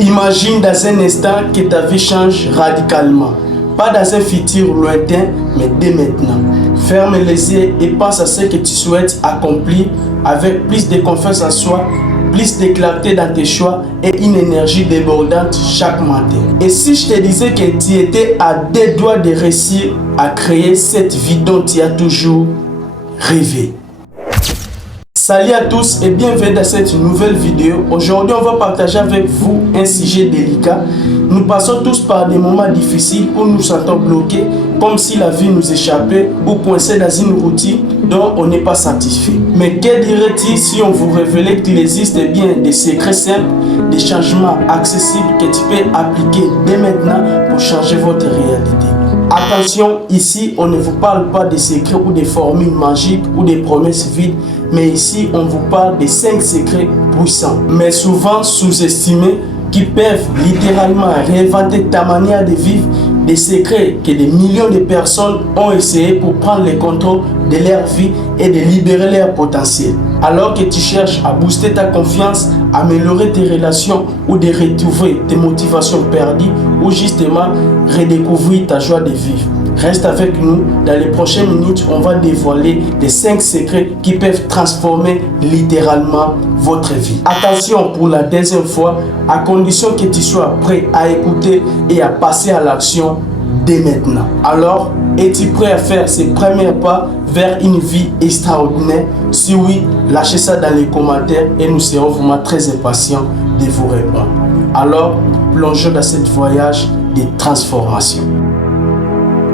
Imagine dans un instant que ta vie change radicalement. Pas dans un futur lointain, mais dès maintenant. Ferme les yeux et pense à ce que tu souhaites accomplir avec plus de confiance en soi, plus de clarté dans tes choix et une énergie débordante chaque matin. Et si je te disais que tu étais à 2 doigts de réussir à créer cette vie dont tu as toujours rêvé? Salut à tous et bienvenue dans cette nouvelle vidéo. Aujourd'hui, on va partager avec vous un sujet délicat. Nous passons tous par des moments difficiles où nous nous sentons bloqués, comme si la vie nous échappait ou coincés dans une routine dont on n'est pas satisfait. Mais que dirait-il si on vous révélait qu'il existe bien des secrets simples, des changements accessibles que tu peux appliquer dès maintenant pour changer votre réalité? Attention, ici on ne vous parle pas de secrets ou des formules magiques ou des promesses vides, mais ici on vous parle de 5 secrets puissants, mais souvent sous-estimés, qui peuvent littéralement réinventer ta manière de vivre, des secrets que des millions de personnes ont essayé pour prendre le contrôle de leur vie et de libérer leur potentiel. Alors que tu cherches à booster ta confiance, améliorer tes relations ou de retrouver tes motivations perdues ou justement redécouvrir ta joie de vivre. Reste avec nous, dans les prochaines minutes, on va dévoiler les 5 secrets qui peuvent transformer littéralement votre vie. Attention, pour la deuxième fois, à condition que tu sois prêt à écouter et à passer à l'action dès maintenant. Alors, es-tu prêt à faire ces premiers pas vers une vie extraordinaire? Si oui, lâchez ça dans les commentaires et nous serons vraiment très impatients de vous répondre. Alors, plongeons dans ce voyage de transformation.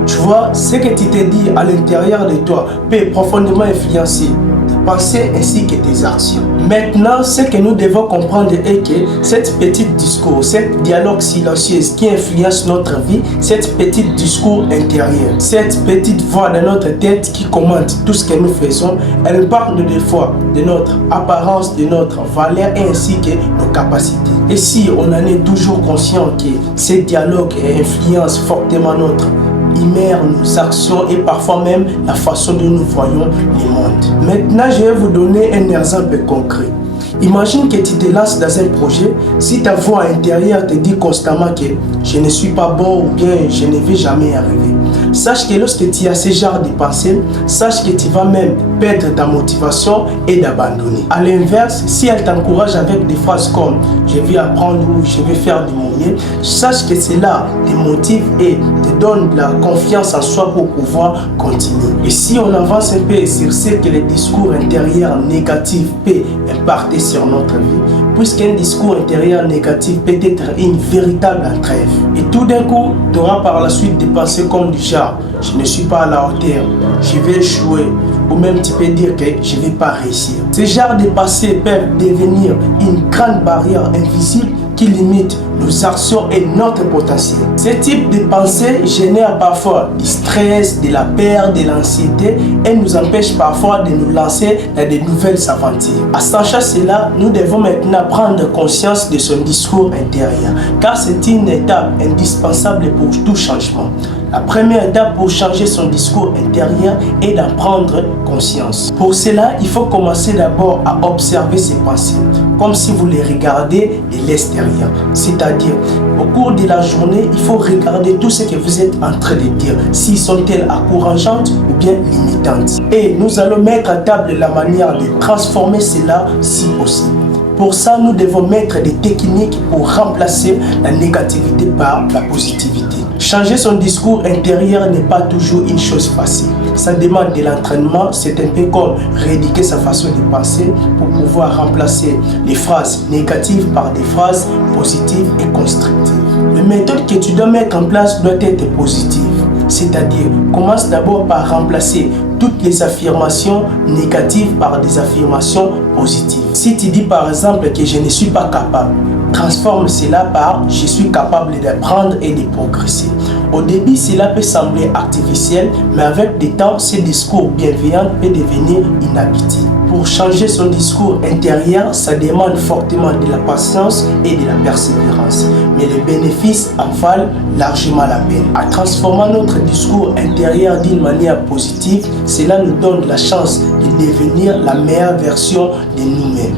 Tu vois, ce que tu te dis à l'intérieur de toi peut profondément influencer tes pensées ainsi que tes actions. Maintenant, ce que nous devons comprendre est que cette petite discours, cette dialogue silencieuse qui influence notre vie, cette petite discours intérieur, cette petite voix dans notre tête qui commente tout ce que nous faisons, elle parle des fois de notre apparence, de notre valeur ainsi que nos capacités. Et si on en est toujours conscient que ce dialogue influence fortement notre humeur, nos actions et parfois même la façon dont nous voyons le monde. Maintenant, je vais vous donner un exemple concret. Imagine que tu te lances dans un projet, si ta voix intérieure te dit constamment que je ne suis pas bon ou bien je ne vais jamais y arriver. Sache que lorsque tu as ce genre de pensée, sache que tu vas même perdre ta motivation et d'abandonner. A l'inverse, si elle t'encourage avec des phrases comme je vais apprendre ou je vais faire de mon mieux, sache que cela te motive et te donne de la confiance en soi pour pouvoir continuer. Et si on avance un peu sur ce que le discours intérieur négatif peut impacter sur notre vie, puisqu'un discours intérieur négatif peut être une véritable entrave. Et tout d'un coup, tu auras par la suite des pensées comme du genre je ne suis pas à la hauteur, je vais échouer, ou même tu peux dire que je ne vais pas réussir. Ces genres de pensées peuvent devenir une grande barrière invisible qui limite nos actions et notre potentiel. Ce type de pensée génère parfois du stress, de la peur, de l'anxiété et nous empêche parfois de nous lancer dans de nouvelles aventures. À sachant cela, nous devons maintenant prendre conscience de son discours intérieur, car c'est une étape indispensable pour tout changement. La première étape pour changer son discours intérieur est d'en prendre conscience. Pour cela, il faut commencer d'abord à observer ses pensées, comme si vous les regardez de l'extérieur. C'est-à-dire, au cours de la journée, il faut regarder tout ce que vous êtes en train de dire, si sont-elles encourageantes ou bien limitantes. Et nous allons mettre à table la manière de transformer cela si possible. Pour ça, nous devons mettre des techniques pour remplacer la négativité par la positivité. Changer son discours intérieur n'est pas toujours une chose facile. Ça demande de l'entraînement, c'est un peu comme rééduquer sa façon de penser pour pouvoir remplacer les phrases négatives par des phrases positives et constructives. La méthode que tu dois mettre en place doit être positive. C'est-à-dire, commence d'abord par remplacer toutes les affirmations négatives par des affirmations positives. Si tu dis par exemple que je ne suis pas capable, transforme cela par je suis capable d'apprendre et de progresser. Au début, cela peut sembler artificiel, mais avec le temps, ce discours bienveillant peut devenir une habitude. Pour changer son discours intérieur, ça demande fortement de la patience et de la persévérance. Mais les bénéfices en valent largement la peine. En transformant notre discours intérieur d'une manière positive, cela nous donne la chance de devenir la meilleure version de nous-mêmes.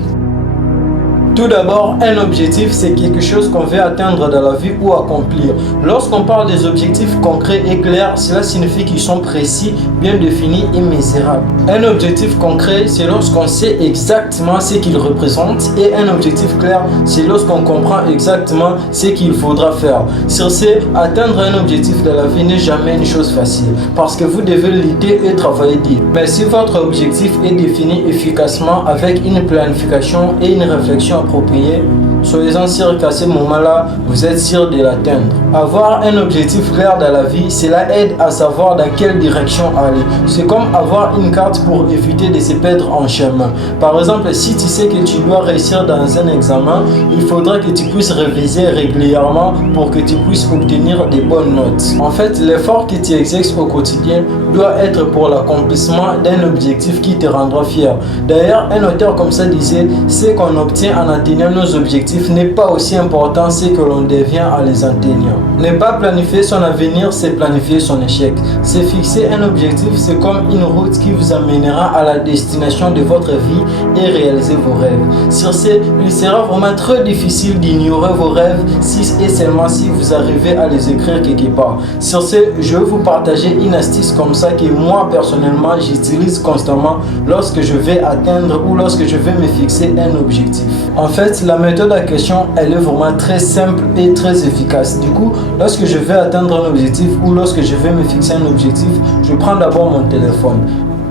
Tout d'abord, un objectif, c'est quelque chose qu'on veut atteindre dans la vie ou accomplir. Lorsqu'on parle des objectifs concrets et clairs, cela signifie qu'ils sont précis, bien définis et mesurables. Un objectif concret, c'est lorsqu'on sait exactement ce qu'il représente, et un objectif clair, c'est lorsqu'on comprend exactement ce qu'il faudra faire. Sur ce, atteindre un objectif de la vie n'est jamais une chose facile, parce que vous devez lutter et travailler dur. Mais si votre objectif est défini efficacement avec une planification et une réflexion appropriée, soyez-en sûr qu'à ce moment-là, vous êtes sûr de l'atteindre. Avoir un objectif clair dans la vie, cela aide à savoir dans quelle direction aller. C'est comme avoir une carte pour éviter de se perdre en chemin. Par exemple, si tu sais que tu dois réussir dans un examen, il faudra que tu puisses réviser régulièrement pour que tu puisses obtenir des bonnes notes. En fait, l'effort que tu exerces au quotidien doit être pour l'accomplissement d'un objectif qui te rendra fier. D'ailleurs, un auteur comme ça disait, ce qu'on obtient en atteignant nos objectifs n'est pas aussi important ce que l'on devient en les atteignant. Ne pas planifier son avenir, c'est planifier son échec. Se fixer un objectif, c'est comme une route qui vous amènera à la destination de votre vie et réaliser vos rêves. Sur ce, il sera vraiment très difficile d'ignorer vos rêves si et seulement si vous arrivez à les écrire quelque part. Sur ce, je vais vous partager une astuce comme ça que moi personnellement j'utilise constamment lorsque je vais atteindre ou lorsque je vais me fixer un objectif. En fait, la méthode en question, elle est vraiment très simple et très efficace. Du coup, lorsque je vais atteindre un objectif ou lorsque je vais me fixer un objectif, je prends d'abord mon téléphone.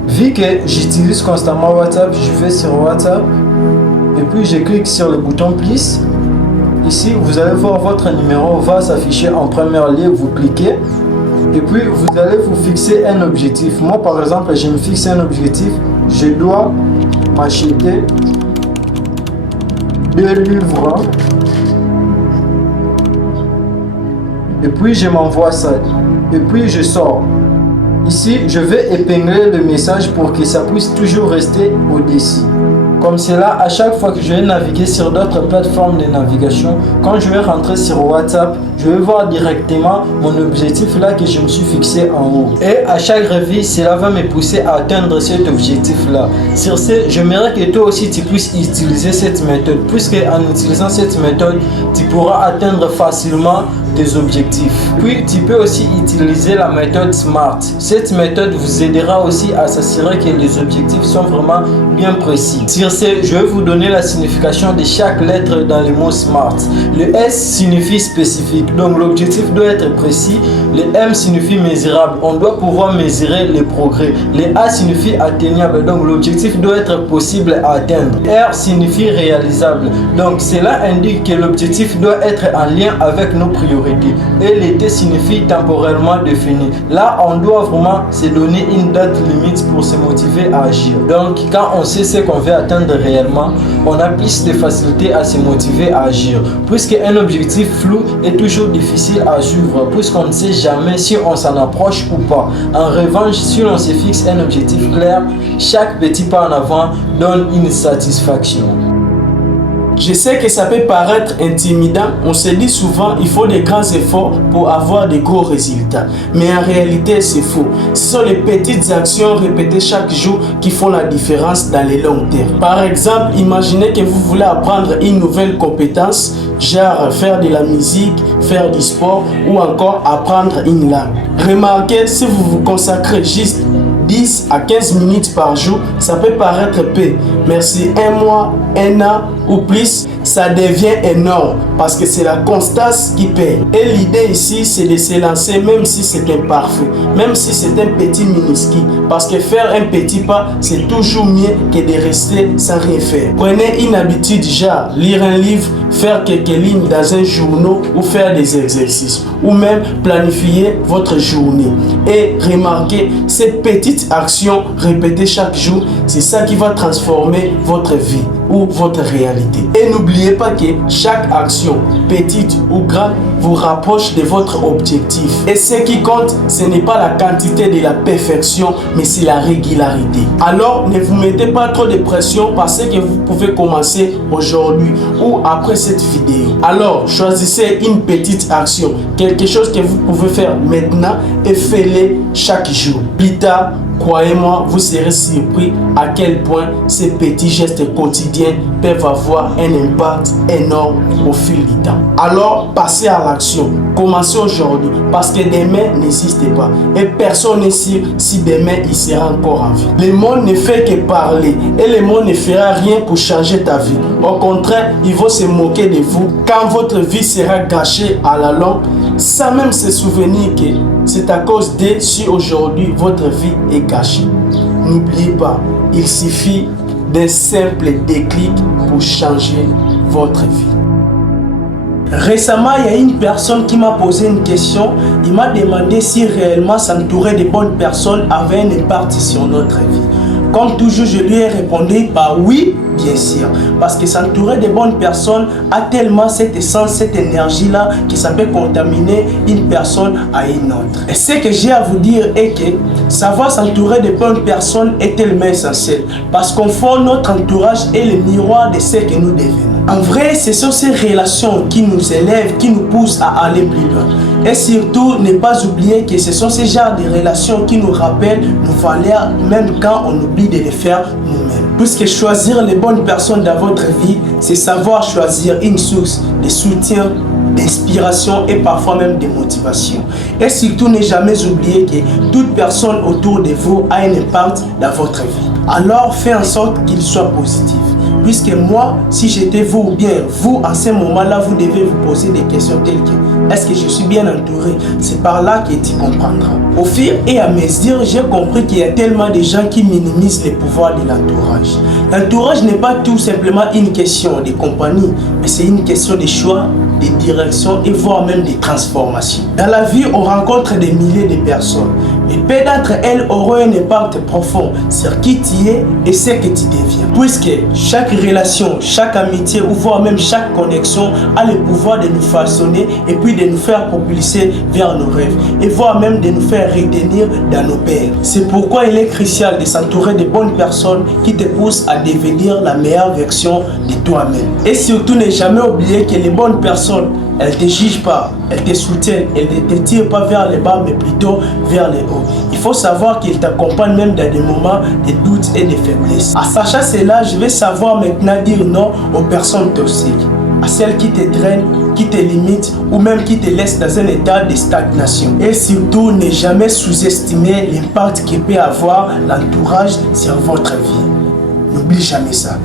Vu que j'utilise constamment WhatsApp, je vais sur WhatsApp et puis je clique sur le bouton Please. Ici, vous allez voir votre numéro va s'afficher en première ligne, vous cliquez et puis vous allez vous fixer un objectif. Moi par exemple, je me fixe un objectif, je dois m'acheter 2 livres et puis je m'envoie ça et puis je sors. Ici, je vais épingler le message pour que ça puisse toujours rester au-dessus. Comme cela, à chaque fois que je vais naviguer sur d'autres plateformes de navigation, quand je vais rentrer sur WhatsApp, je vais voir directement mon objectif là que je me suis fixé en haut. Et à chaque revue, cela va me pousser à atteindre cet objectif là. Sur ce, j'aimerais que toi aussi tu puisses utiliser cette méthode, puisque en utilisant cette méthode, tu pourras atteindre facilement tes objectifs. Puis tu peux aussi utiliser la méthode SMART. Cette méthode vous aidera aussi à s'assurer que les objectifs sont vraiment bien précis. Sur ce, je vais vous donner la signification de chaque lettre dans le mot SMART. Le S signifie spécifique, donc l'objectif doit être précis. Le M signifie mesurable, on doit pouvoir mesurer les progrès. Le A signifie atteignable, donc l'objectif doit être possible à atteindre. R signifie réalisable, donc cela indique que l'objectif doit être en lien avec nos priorités. Et le T signifie temporellement défini. Là, on doit vraiment se donner une date limite pour se motiver à agir. Donc, quand on sait ce qu'on veut atteindre réellement, on a plus de facilité à se motiver à agir. Puisque un objectif flou est toujours difficile à suivre, puisqu'on ne sait jamais si on s'en approche ou pas. En revanche, si on se fixe un objectif clair, chaque petit pas en avant donne une satisfaction. Je sais que ça peut paraître intimidant, on se dit souvent il faut des grands efforts pour avoir de gros résultats. Mais en réalité c'est faux. Ce sont les petites actions répétées chaque jour qui font la différence dans les longs termes. Par exemple, imaginez que vous voulez apprendre une nouvelle compétence, genre faire de la musique, faire du sport ou encore apprendre une langue. Remarquez, si vous vous consacrez juste 10 à 15 minutes par jour, ça peut paraître peu. Mais si un mois, un an ou plus, ça devient énorme parce que c'est la constance qui paye. Et l'idée ici, c'est de se lancer même si c'est imparfait, même si c'est un petit minuscule. Parce que faire un petit pas, c'est toujours mieux que de rester sans rien faire. Prenez une habitude, genre lire un livre, faire quelques lignes dans un journal ou faire des exercices. Ou même planifier votre journée. Et remarquez, ces petites actions répétées chaque jour, c'est ça qui va transformer votre vie ou votre réalité. Et n'oubliez pas que chaque action, petite ou grande, vous rapproche de votre objectif. Et ce qui compte, ce n'est pas la quantité de la perfection, mais c'est la régularité. Alors, ne vous mettez pas trop de pression parce que vous pouvez commencer aujourd'hui ou après cette vidéo. Alors, choisissez une petite action, quelque chose que vous pouvez faire maintenant et faites-le chaque jour. Plus tard, Croyez-moi, vous serez surpris à quel point ces petits gestes quotidiens peuvent avoir un impact énorme au fil du temps. Alors, passez à l'action. Commencez aujourd'hui parce que demain n'existe pas. Et personne n'est sûr si demain il sera encore en vie. Le monde ne fait que parler et le monde ne fera rien pour changer ta vie. Au contraire, ils vont se moquer de vous quand votre vie sera gâchée à la longue, sans même se souvenir que c'est à cause de si aujourd'hui votre vie est gâchée. N'oubliez pas, il suffit d'un simple déclic pour changer votre vie. Récemment, il y a une personne qui m'a posé une question. Il m'a demandé si réellement s'entourer de bonnes personnes avait un impact sur notre vie. Comme toujours, je lui ai répondu par oui, bien sûr. Parce que s'entourer de bonnes personnes a tellement cette essence, cette énergie-là, que ça peut contaminer une personne à une autre. Et ce que j'ai à vous dire est que savoir s'entourer de bonnes personnes est tellement essentiel. Parce qu'on fait notre entourage est le miroir de ce que nous devenons. En vrai, ce sont ces relations qui nous élèvent, qui nous poussent à aller plus loin. Et surtout, ne pas oublier que ce sont ces genres de relations qui nous rappellent nos valeurs, même quand on oublie de les faire nous-mêmes. Puisque choisir les bonnes personnes dans votre vie, c'est savoir choisir une source de soutien, d'inspiration et parfois même de motivation. Et surtout, ne jamais oublier que toute personne autour de vous a un impact dans votre vie. Alors, faites en sorte qu'il soit positif. Puisque moi, si j'étais vous ou bien vous, en ce moment-là, vous devez vous poser des questions telles que est-ce que je suis bien entouré? C'est par là que tu comprendras. Au fur et à mesure, j'ai compris qu'il y a tellement de gens qui minimisent les pouvoirs de l'entourage. L'entourage n'est pas tout simplement une question de compagnie, mais c'est une question de choix, de direction et voire même de transformation. Dans la vie, on rencontre des milliers de personnes, mais peu d'entre elles auront un impact profond sur qui tu es et ce que tu deviens. Puisque chaque relation, chaque amitié ou voire même chaque connexion a le pouvoir de nous façonner et puis de nous faire propulser vers nos rêves et voire même de nous faire retenir dans nos pères. C'est pourquoi il est crucial de s'entourer de bonnes personnes qui te poussent à devenir la meilleure version de toi-même. Et surtout, ne jamais oublier que les bonnes personnes, elles ne te jugent pas, elles te soutiennent, elles ne te tirent pas vers le bas mais plutôt vers le haut. Il faut savoir qu'ils t'accompagnent même dans des moments de doute et de faiblesse. En sachant cela, je vais savoir maintenant dire non aux personnes toxiques, à celles qui te drainent, qui te limitent ou même qui te laissent dans un état de stagnation. Et surtout, ne jamais sous-estimer l'impact que peut avoir l'entourage sur votre vie. N'oublie jamais ça.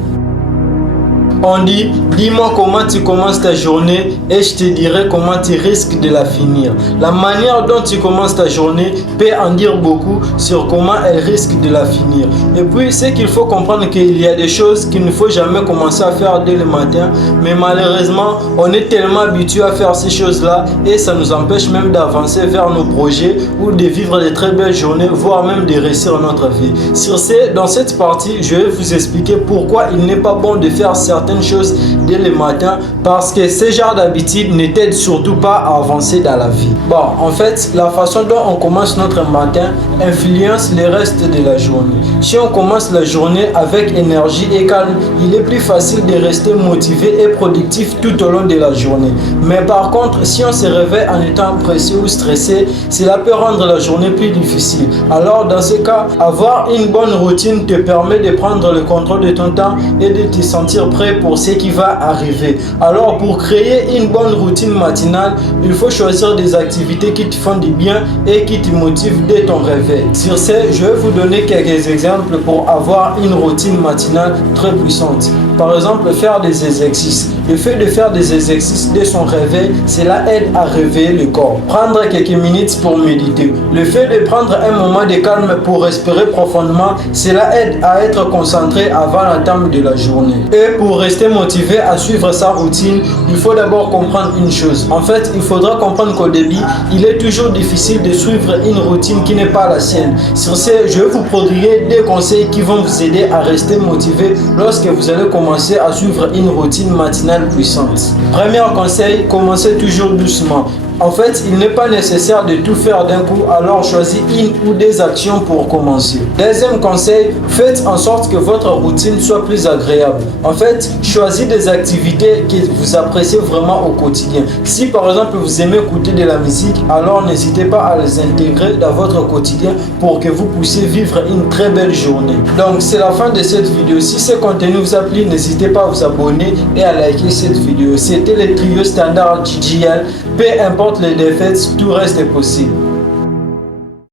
On dit, dis-moi comment tu commences ta journée et je te dirai comment tu risques de la finir. La manière dont tu commences ta journée peut en dire beaucoup sur comment elle risque de la finir. Et puis, c'est qu'il faut comprendre qu'il y a des choses qu'il ne faut jamais commencer à faire dès le matin. Mais malheureusement, on est tellement habitué à faire ces choses-là et ça nous empêche même d'avancer vers nos projets ou de vivre de très belles journées, voire même de réussir notre vie. Sur ce, dans cette partie, je vais vous expliquer pourquoi il n'est pas bon de faire certaines choses dès le matin, parce que ce genre d'habitude ne t'aide surtout pas à avancer dans la vie. Bon, en fait, la façon dont on commence notre matin influence le reste de la journée. Si on commence la journée avec énergie et calme, il est plus facile de rester motivé et productif tout au long de la journée. Mais par contre, si on se réveille en étant pressé ou stressé, cela peut rendre la journée plus difficile. Alors dans ce cas, avoir une bonne routine te permet de prendre le contrôle de ton temps et de te sentir prêt pour ce qui va arriver. Alors pour créer une bonne routine matinale, il faut choisir des activités qui te font du bien et qui te motivent dès ton réveil. Sur ce, je vais vous donner quelques exemples pour avoir une routine matinale très puissante. Par exemple, faire des exercices. Le fait de faire des exercices dès son réveil, cela aide à réveiller le corps. Prendre quelques minutes pour méditer. Le fait de prendre un moment de calme pour respirer profondément, cela aide à être concentré avant l'entame de la journée. Et pour rester motivé à suivre sa routine, il faut d'abord comprendre une chose. En fait, il faudra comprendre qu'au début, il est toujours difficile de suivre une routine qui n'est pas la sienne. Sur ce, je vais vous prodiguer des conseils qui vont vous aider à rester motivé lorsque vous allez commencer à suivre une routine matinale puissante. Premier conseil, commencez toujours doucement. En fait, il n'est pas nécessaire de tout faire d'un coup, alors choisis une ou des actions pour commencer. Deuxième conseil, faites en sorte que votre routine soit plus agréable. En fait, choisis des activités que vous appréciez vraiment au quotidien. Si par exemple vous aimez écouter de la musique, alors n'hésitez pas à les intégrer dans votre quotidien pour que vous puissiez vivre une très belle journée. Donc c'est la fin de cette vidéo. Si ce contenu vous a plu, n'hésitez pas à vous abonner et à liker cette vidéo. C'était le trio standard GGL. Peu importe les défaites, tout reste possible.